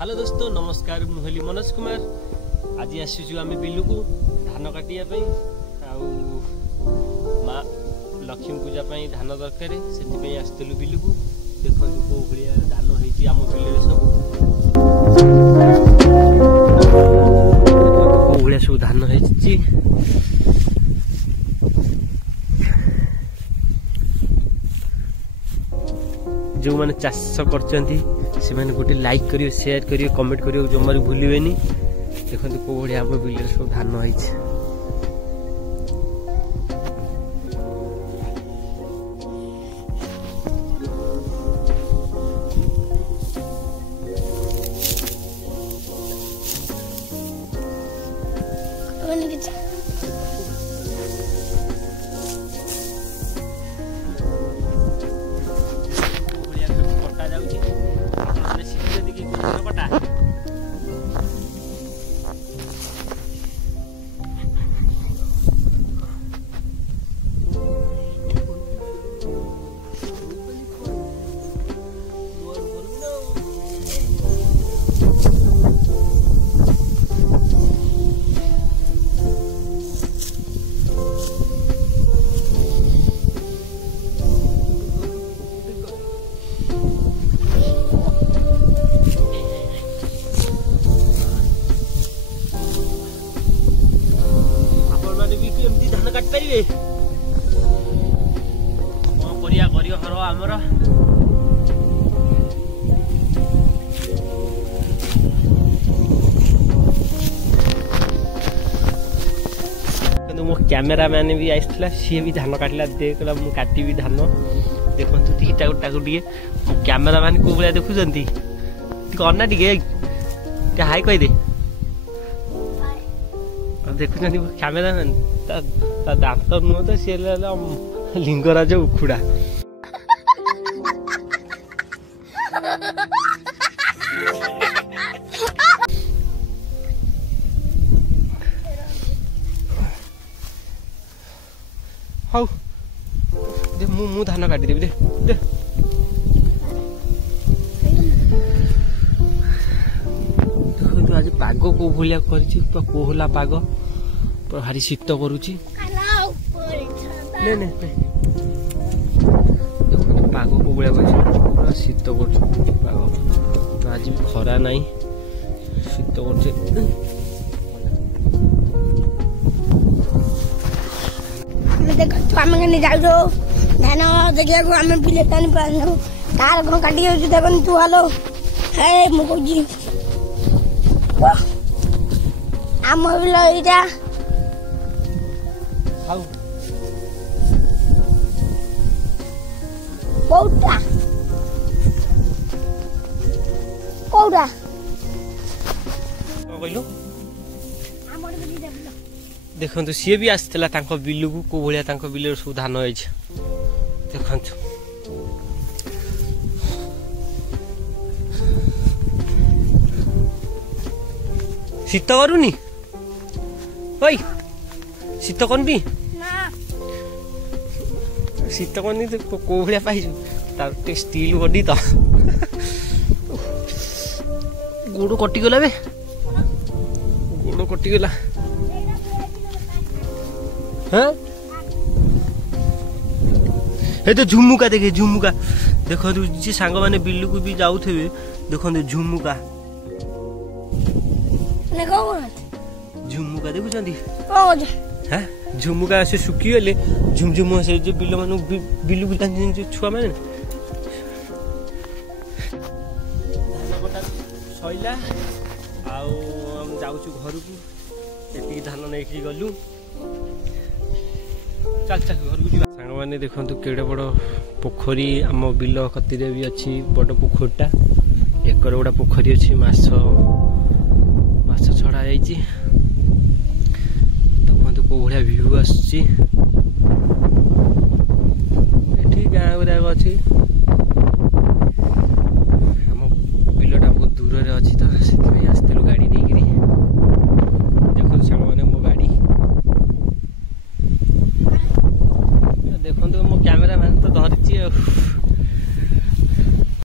hello दोस्तों नमस्कार मुहली मनोज कुमार आज आसीचु आम बिलू को धान काटिया माँ लक्ष्मी पूजा धान दरकार से आसलु बिलू को देखो कौ भाया धान होती आम बिल सब कौ भाया सब धान होती जो मैंने चाष कर गोटे लाइक करियो शेयर करियो कमेंट करियो जमार भूलिबेनी देखो कौ भाया आम बिल सब धान होती हर आमर मो कैमेरा मैंने भी आसला सी भी धान काटला देखला मु काटी धान देखु टीटा टे मो कैमेरा मैंने कौ भाया देखुं अना टे हाई कहीदे देखुं कैमेरा मैन दात नुह तो सी लिंगराज उखुड़ा हाउ दे मु धान काटी देबी दे दे देखो आज पाग को भलिया करछि कोहला पाग भारी शीत करूछि ने ने देखो पाग को भलिया करछि शीत करछि पाग आज भी खरा नहीं शीत करछि आम जाऊ धान देखिए आम बिले तार कौन काटी देखनी तू हलो हे मुझे आम बिल यहाँ कौटा कौटा कहलु देखो सी भी आसला बिलू को कौ भाया बिल सब धान हो देखु शीत करूनी ओई शीत करनी शीत करनी तो कौ भाया पाई स्टील बॉडी तो गोड़ कटिगला बे गोड़ कटिगला हाँ ये तो झुमुका देखे झुमुका देखो जी सांग माने बिल्लू को भी जाऊ थे देखो झुमुका झुमुका देखुं हाँ झुमुका से सुखी गले झुमझुम से जो बिल मान बिल्लू बुझाती छुआ मैंने धान कटा सैला आउ घर को ये धान नहीं गलु चल चल घर को सांग मैंने देखो केड़े बड़ पोखरी आम बिल कतिर भी अच्छी बड़ पोखरीटा एकर गोटा पोखरी अच्छी माछ छड़ा जाइए देखो कौ भाया व्यू आसी गाँ गुराक अच्छी